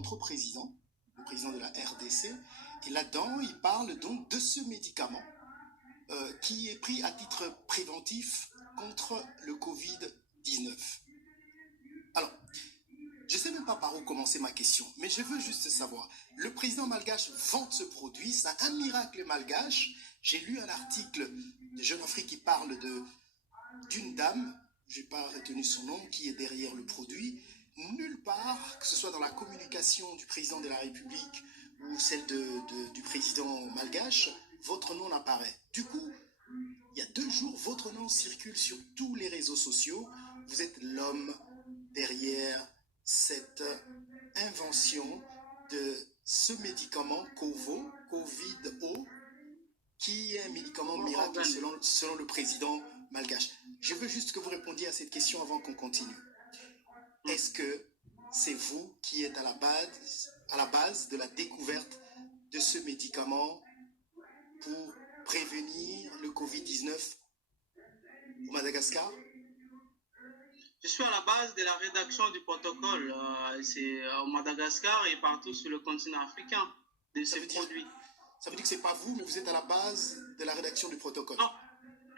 notre président, le président de la RDC, et là-dedans, il parle donc de ce médicament qui est pris à titre préventif contre le Covid-19. Alors, je ne sais même pas par où commencer ma question, mais je veux juste savoir, le président malgache vante ce produit, c'est un miracle malgache. J'ai lu un article de Jeune Afrique qui parle d'une dame, je n'ai pas retenu son nom, qui est derrière le produit. Nulle part, que ce soit dans la communication du président de la République ou celle du président malgache, votre nom n'apparaît. Du coup, il y a 2 jours, votre nom circule sur tous les réseaux sociaux. Vous êtes l'homme derrière cette invention de ce médicament Covid-O, qui est un médicament miracle selon le président malgache. Je veux juste que vous répondiez à cette question avant qu'on continue. Est-ce que c'est vous qui êtes à la base de la découverte de ce médicament pour prévenir le Covid-19 au Madagascar? Je suis à la base de la rédaction du protocole. C'est au Madagascar et partout sur le continent africain de ces produits. Ça veut dire que ce n'est pas vous, mais vous êtes à la base de la rédaction du protocole.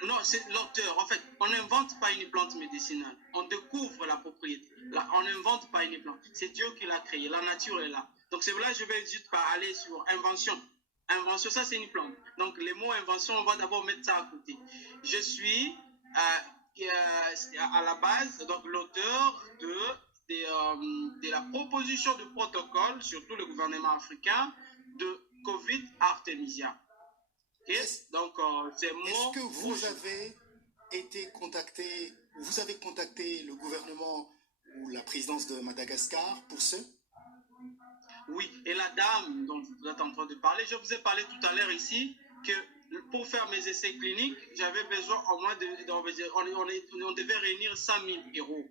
Non, c'est l'auteur. En fait, on n'invente pas une plante médicinale. On découvre la propriété. Là, on n'invente pas une plante. C'est Dieu qui l'a créée. La nature est là. Donc, c'est là que je vais juste aller sur invention. Invention, ça, c'est une plante. Donc, les mots invention, on va d'abord mettre ça à côté. Je suis à la base, donc donc de la proposition de protocole, surtout le gouvernement africain, de Covid Artemisia. Donc, est-ce que vous avez été contacté, vous avez contacté le gouvernement ou la présidence de Madagascar pour ce? Oui, et la dame dont vous êtes en train de parler, je vous ai parlé tout à l'heure ici que pour faire mes essais cliniques, j'avais besoin au moins on devait réunir 100 000 euros.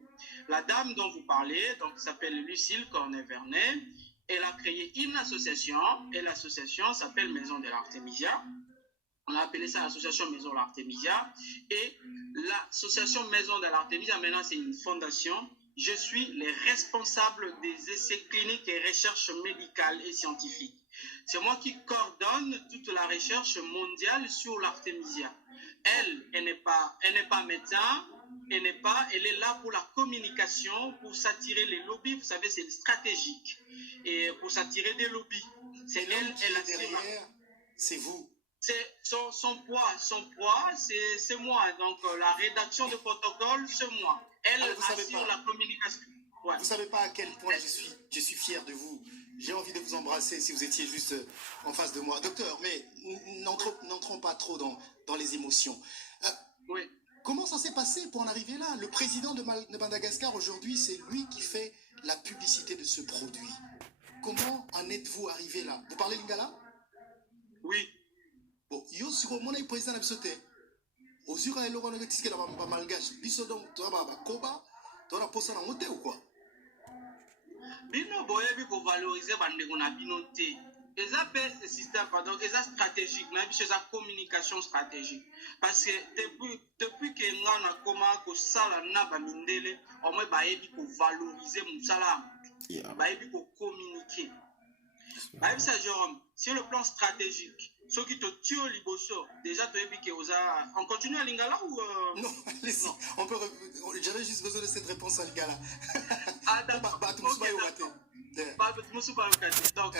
La dame dont vous parlez, donc s'appelle Lucille Cornet-Vernet, elle a créé une association et l'association s'appelle Maison de l'Artemisia. On a appelé ça l'association Maison de l'Artemisia. Et l'association Maison de l'Artemisia, maintenant c'est une fondation. Je suis le responsable des essais cliniques et recherches médicales et scientifiques. C'est moi qui coordonne toute la recherche mondiale sur l'Artemisia. Elle n'est pas médecin, elle est là pour la communication, pour s'attirer les lobbies. Vous savez, c'est stratégique. Et pour s'attirer des lobbies. C'est elle a derrière, c'est vous. C'est son poids, c'est moi. Donc, la rédaction de protocole, c'est moi. Elle assure la communication. Ouais. Vous ne savez pas à quel point je suis fier de vous. J'ai envie de vous embrasser si vous étiez juste en face de moi. Docteur, mais n'entrons pas trop dans les émotions. Oui. Comment ça s'est passé pour en arriver là? Le président de Madagascar, aujourd'hui, c'est lui qui fait la publicité de ce produit. Comment en êtes-vous arrivé là? Vous parlez lingala? Oui. Bon, yo sur mon président d'Absoté. Aux Ura et Laurent Nagatisque, la malgache, bisodon, toi, koba, toi, la poste en monté ou quoi? Bino boyebi pour valoriser bandegona binoté. Et ça fait système, pardon, et ça stratégique, même chez la communication stratégique. Parce que depuis que nous avons commencé à sala na bamindele, au moins bayebi pour valoriser mon salaire, bayebi pour communiquer. Bayebi ça, Jérôme, sur le plan stratégique. Ceux qui te tuent liboso, déjà tu as dit que on continue à Lingala ou Non, allez-y. J'avais juste besoin de cette réponse à Lingala. Ah d'accord. Donc,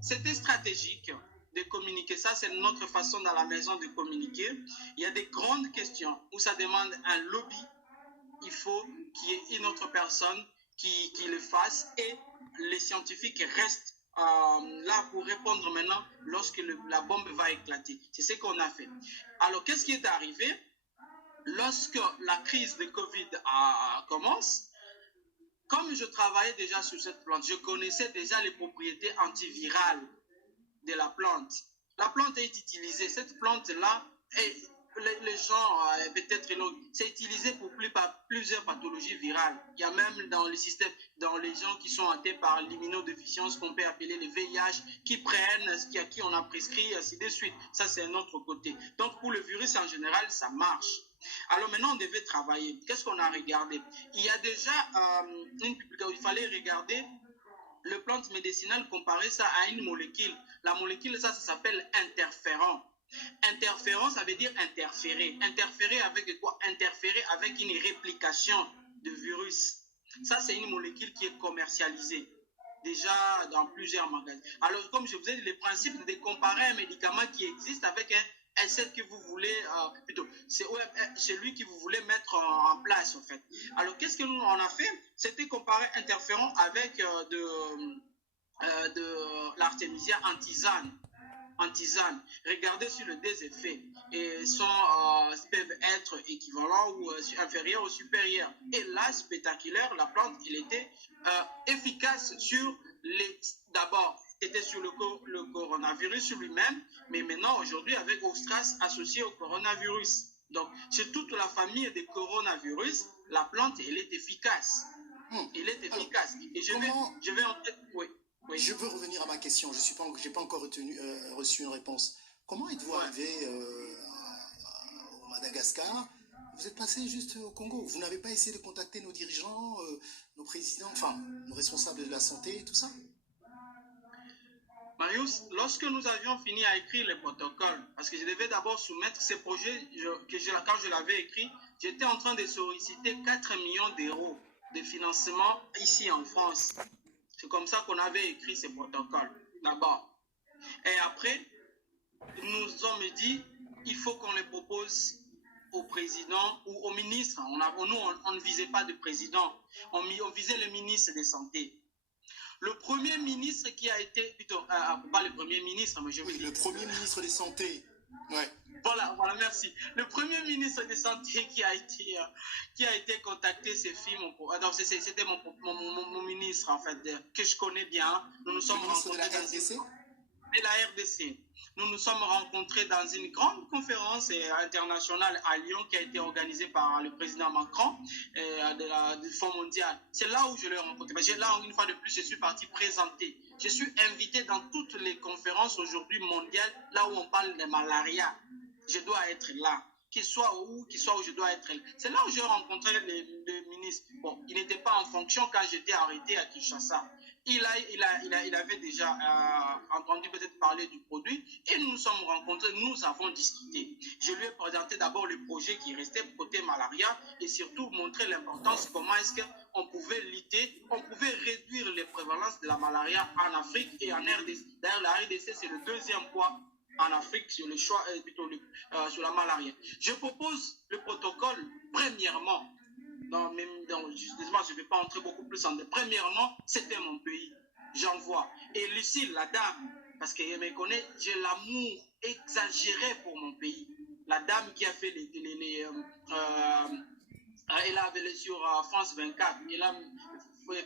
c'était stratégique de communiquer. Ça, c'est notre façon dans la maison de communiquer. Il y a des grandes questions où ça demande un lobby. Il faut qu'il y ait une autre personne qui le fasse et les scientifiques restent là pour répondre maintenant lorsque la bombe va éclater. C'est ce qu'on a fait. Alors, qu'est-ce qui est arrivé? Lorsque la crise de Covid commence, comme je travaillais déjà sur cette plante, je connaissais déjà les propriétés antivirales de la plante. La plante est utilisée, cette plante-là, les gens, peut-être, c'est utilisé pour plusieurs pathologies virales. Il y a même dans le système, dans les gens qui sont atteints par l'immunodéficience, qu'on peut appeler les VIH, qui prennent, à qui on a prescrit, ainsi de suite. Ça, c'est un autre côté. Donc, pour le virus en général, ça marche. Alors maintenant, on devait travailler. Qu'est-ce qu'on a regardé? Il y a déjà une publication où il fallait regarder le plante médicinale comparait ça à une molécule. La molécule, ça s'appelle interféron. Interféron, ça veut dire interférer. Interférer avec quoi? Interférer avec une réplication de virus. Ça, c'est une molécule qui est commercialisée déjà dans plusieurs magasins. Alors, comme je vous ai dit, le principe de comparer un médicament qui existe avec celle que vous voulez, plutôt, c'est celui que vous voulez mettre en place, en fait. Alors, qu'est-ce que nous, on a fait? C'était comparer interféron avec de l'artémisia en tisane. Regardez sur le des effets et peuvent être équivalents ou inférieurs ou supérieurs. Et là, spectaculaire, la plante, il était efficace sur d'abord, était sur le coronavirus sur lui-même, mais maintenant, aujourd'hui, avec au stress associé au coronavirus. Donc, chez toute la famille des coronavirus, la plante, elle est efficace. Elle est efficace. Alors, et je vais entrer. Oui. Oui. Je veux revenir à ma question. Je n'ai pas encore reçu une réponse. Comment êtes-vous arrivé au Madagascar? Vous êtes passé juste au Congo. Vous n'avez pas essayé de contacter nos dirigeants, nos présidents, enfin, nos responsables de la santé et tout ça? Marius, lorsque nous avions fini à écrire les protocoles, parce que je devais d'abord soumettre ces projets, quand je l'avais écrit, j'étais en train de solliciter 4 millions d'euros de financement ici en France. C'est comme ça qu'on avait écrit ces protocoles, d'abord. Et après, ils nous ont dit, il faut qu'on les propose au président ou au ministre. Nous, on ne visait pas de président, on visait le ministre de Santé. Le premier ministre qui a été, plutôt, pas le premier ministre, mais je veux dire... le premier ministre des Santé. Ouais. Voilà, merci. Le premier ministre de Santé qui a été contacté, c'était mon ministre, en fait, que je connais bien. Nous nous sommes rencontrés de la RDC? De la RDC. Nous nous sommes rencontrés dans une grande conférence internationale à Lyon qui a été organisée par le président Macron du Fonds mondial. C'est là où je l'ai rencontré. Là, une fois de plus, je suis parti présenter. Je suis invité dans toutes les conférences aujourd'hui mondiales, là où on parle de malaria. Je dois être là. Qu'il soit où je dois être là. C'est là où j'ai rencontré le ministre. Bon, il n'était pas en fonction quand j'étais arrêté à Kinshasa. Il avait déjà entendu peut-être parler du produit et nous nous sommes rencontrés, nous avons discuté. Je lui ai présenté d'abord le projet qui restait côté malaria et surtout montrer l'importance, comment est-ce qu'on pouvait lutter, on pouvait réduire les prévalences de la malaria en Afrique et en RDC. D'ailleurs, la RDC, c'est le deuxième poids en Afrique sur le choix, sur la malaria. Je propose le protocole, premièrement. Justement, je ne vais pas entrer beaucoup plus en détail. Premièrement, c'était mon pays. J'envoie. Et Lucille, la dame, parce qu'elle me connaît, j'ai l'amour exagéré pour mon pays. La dame qui a fait elle avait sur France 24,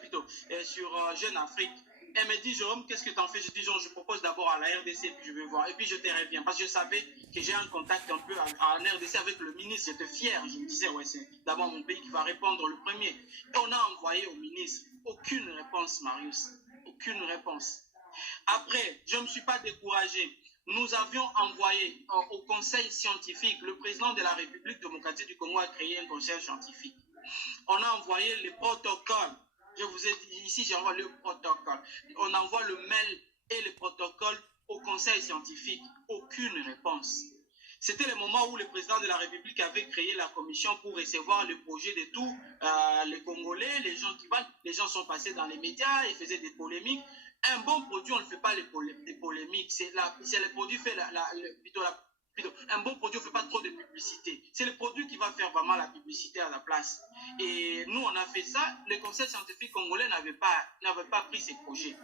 plutôt sur Jeune Afrique. Elle me dit, Jérôme, qu'est-ce que tu en fais? Je dis, je propose d'abord à la RDC, puis je vais voir. Et puis je te reviens. Parce que je savais que j'ai un contact un peu en RDC avec le ministre. J'étais fier. Je me disais, ouais, c'est d'abord mon pays qui va répondre le premier. Et on a envoyé au ministre. Aucune réponse, Marius. Aucune réponse. Après, je ne me suis pas découragé. Nous avions envoyé au conseil scientifique, le président de la République démocratique du Congo a créé un conseil scientifique. On a envoyé les protocoles. Je vous ai dit, ici, j'envoie le protocole. On envoie le mail et le protocole au conseil scientifique. Aucune réponse. C'était le moment où le président de la République avait créé la commission pour recevoir le projet de tous les Congolais, les gens qui parlent. Les gens sont passés dans les médias et faisaient des polémiques. Un bon produit, on ne fait pas des polémiques. C'est le produit fait un bon produit, on ne fait pas trop de publicité. C'est le produit qui va faire vraiment la publicité à la place. Et nous, on a fait ça. Le conseil scientifique congolais n'avait pas pris ces projets.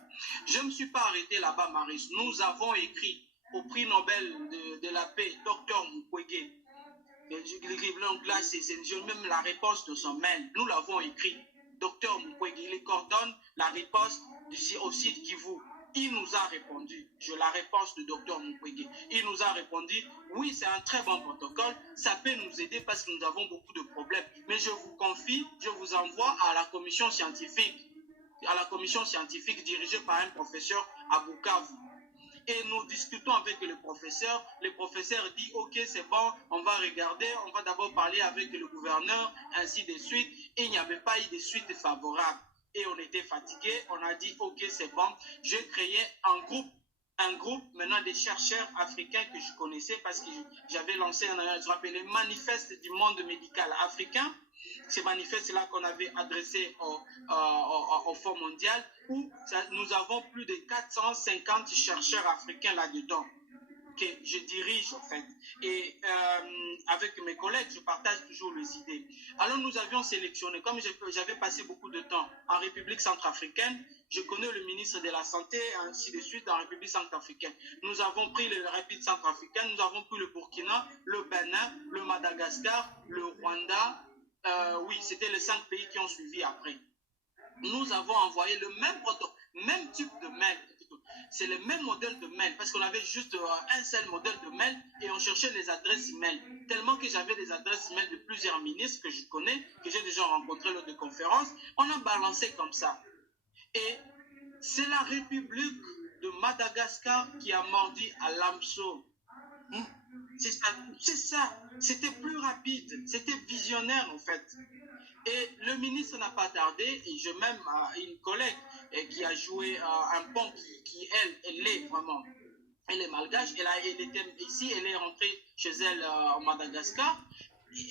Je ne me suis pas arrêté là-bas, Marius. Nous avons écrit au prix Nobel de la paix, Dr Mukwege. Donc là, c'est même la réponse de son mail. Nous l'avons écrit. Dr Mukwege, il coordonne la réponse au site Kivu. Il nous a répondu, la réponse de Dr Mukwege, il nous a répondu, oui, c'est un très bon protocole, ça peut nous aider parce que nous avons beaucoup de problèmes. Mais je vous confie, je vous envoie à la commission scientifique dirigée par un professeur à Bukavu. Et nous discutons avec le professeur. Le professeur dit, ok, c'est bon, on va regarder, on va d'abord parler avec le gouverneur, ainsi de suite. Et il n'y avait pas eu de suite favorable. et on était fatigué. On a dit, ok, c'est bon. J'ai créé un groupe maintenant des chercheurs africains que je connaissais parce que j'avais lancé je rappelais, manifeste du monde médical africain. Ces manifestes-là qu'on avait adressés au Fonds mondial, où nous avons plus de 450 chercheurs africains là-dedans que je dirige en fait. Et avec mes collègues, je partage toujours les idées. Alors nous avions sélectionné, comme j'avais passé beaucoup de temps en République centrafricaine, je connais le ministre de la Santé, ainsi de suite, en République centrafricaine. Nous avons pris la République centrafricaine, nous avons pris le Burkina, le Bénin, le Madagascar, le Rwanda. Oui, c'était les 5 pays qui ont suivi après. Nous avons envoyé le même type de mail. C'est le même modèle de mail parce qu'on avait juste un seul modèle de mail et on cherchait les adresses email. Tellement que j'avais des adresses email de plusieurs ministres que je connais, que j'ai déjà rencontrés lors de conférences. On a balancé comme ça. Et c'est la République de Madagascar qui a mordu à l'hameçon. C'est ça. C'était plus rapide. C'était visionnaire en fait. Et le ministre n'a pas tardé, et j'ai même une collègue qui a joué un pont qui elle est vraiment, elle est malgache, elle était ici, elle est rentrée chez elle au Madagascar,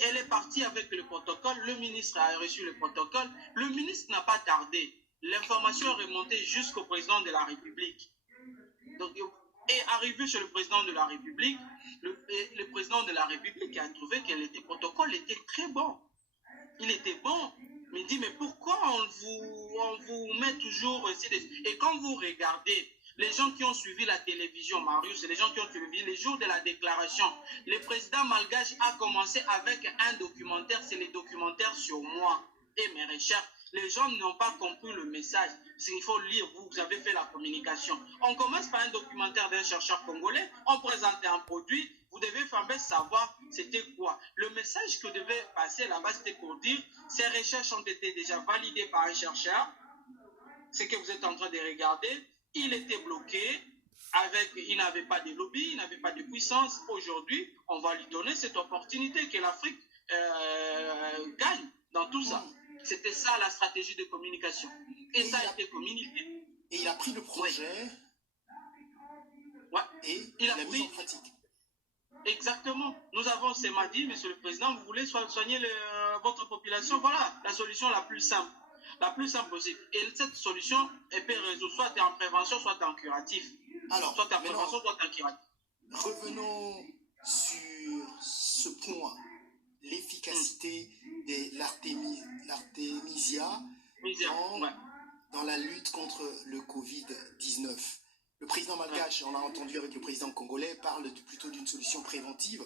elle est partie avec le protocole, le ministre a reçu le protocole, le ministre n'a pas tardé, l'information est remontée jusqu'au président de la République. Donc, et arrivé chez le président de la République, le président de la République a trouvé que le protocole était très bon. Il était bon, mais il dit, mais pourquoi on vous met toujours ici? Et quand vous regardez, les gens qui ont suivi la télévision, Marius, les gens qui ont suivi les jours de la déclaration, le président malgache a commencé avec un documentaire, c'est le documentaire sur moi et mes recherches. Les gens n'ont pas compris le message. Il faut lire, vous avez fait la communication. On commence par un documentaire d'un chercheur congolais, on présente un produit, vous devez savoir c'était quoi. Le message que devait passer là-bas, c'était pour dire, ces recherches ont été déjà validées par un chercheur, ce que vous êtes en train de regarder, il était bloqué, il n'avait pas de lobby, il n'avait pas de puissance. Aujourd'hui, on va lui donner cette opportunité que l'Afrique gagne dans tout ça. C'était ça la stratégie de communication. Et ça a été communiqué. Et il a pris le projet et il l'a mis en pratique. Exactement. Nous avons ce mardi, Monsieur le Président, vous voulez soigner votre population, voilà la solution la plus simple possible. Et cette solution, elle peut résoudre soit en prévention, soit en curatif. Alors, soit en prévention, soit en curatif. Revenons sur ce point, l'efficacité de l'artémisia dans la lutte contre le Covid-19. Le président malgache, on l'a entendu avec le président congolais, parle plutôt d'une solution préventive.